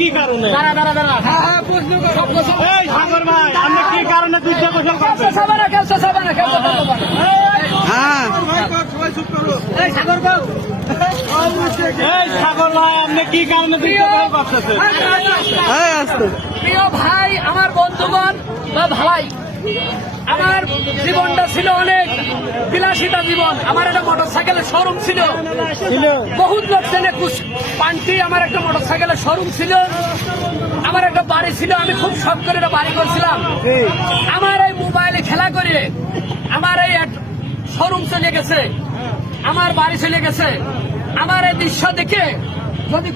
কি কারণে সাগর ভাই আপনি কি কারণে যুদ্ধ ঘোষণা করছেন? সাগর ভাই আপনি কি কারণে যুদ্ধ ঘোষণা করতেছেন? প্রিয় ভাই, আমার বন্ধুগণ বা ভাই, আমার জীবনটা ছিল অনেক বিলাসিতা জীবন। আমার একটা মোটরসাইকেলের শোরুম ছিল, বহুত লোক চেনে পান্টি। আমার একটা মোটরসাইকেলের শোরুম ছিল, আমার একটা বাড়ি ছিল, আমি খুব শখ করে একটা বাড়ি করছিলাম। আমার এই মোবাইলে খেলা করে আমার এই শোরুম চলে গেছে, আমার বাড়ি চলে গেছে। আমার এই দৃশ্য দেখে যদি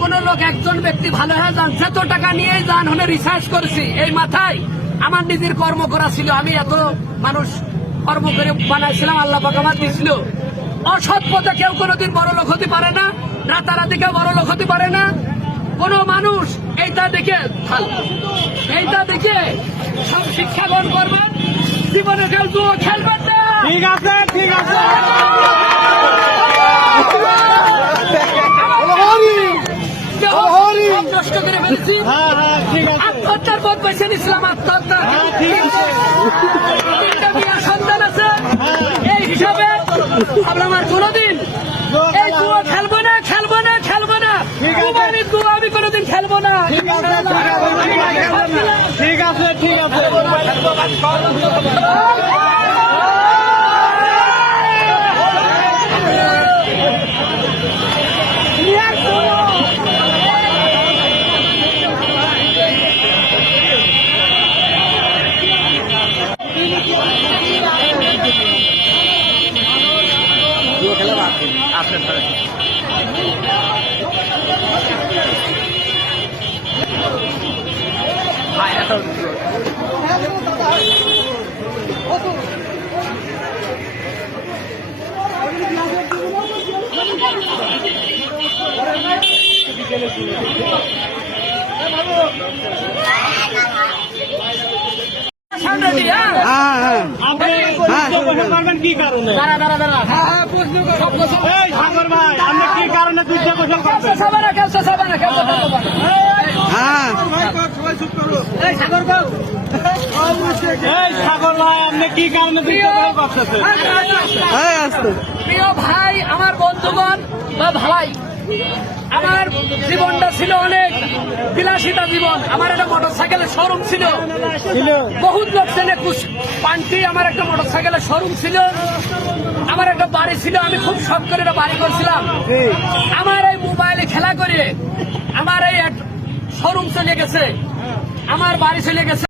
কোনো লোক একজন ব্যক্তি ভালো হয়ে যান, যত টাকা নিয়ে যান হলে রিসার্চ করেছি, এই মাথায় আমার নিজের কর্ম করা ছিল। আমি এত মানুষ কর্ম করে বানাইছিলাম, আল্লাহ পাক আমার দিয়েছিল। অসৎ পথে কেউ কোনোদিন বড় লোক হতে পারে না, রাতারাতি কেউ বড় লোক হতে পারে না। কোন মানুষ এইটা দেখে সব শিক্ষা গ্রহণ করবেন, জীবনে কেউ জুয়ো খেলবেন না। ঠিক আছে, ঠিক আছে। নষ্ট করে ফেলছি, আত্মহত্যার পথ বেছে নিয়েছিলাম, আত্মহত্যা। তিনটা বিয়ার সন্তান আছে, এই হিসাবে আমার কোনোদিন এই জুয়া খেলবো না। জুয়া আমি কোনোদিন খেলবো না। ঠিক আছে, ঠিক আছে। কি কারণে সাগর ভাই আপনি কি কারণে যুদ্ধ ঘোষণা করছেন? সাগর ভাই আপনি কি কারণে যুদ্ধ ঘোষণা করতেছেন? প্রিয় ভাই, আমার বন্ধুগণ বা ভাই, আমার জীবনটা ছিল অনেক বিলাসিতা জীবন। আমার একটা মোটরসাইকেলের শোরুম ছিল, বহুত লোক চেনে পান্টি। আমার একটা মোটরসাইকেলের শোরুম ছিল, আমার একটা বাড়ি ছিল, আমি খুব শখ করে একটা বাড়ি করছিলাম। আমার এই মোবাইলে খেলা করে আমার এই শোরুম চলে গেছে, আমার বাড়ি চলে গেছে।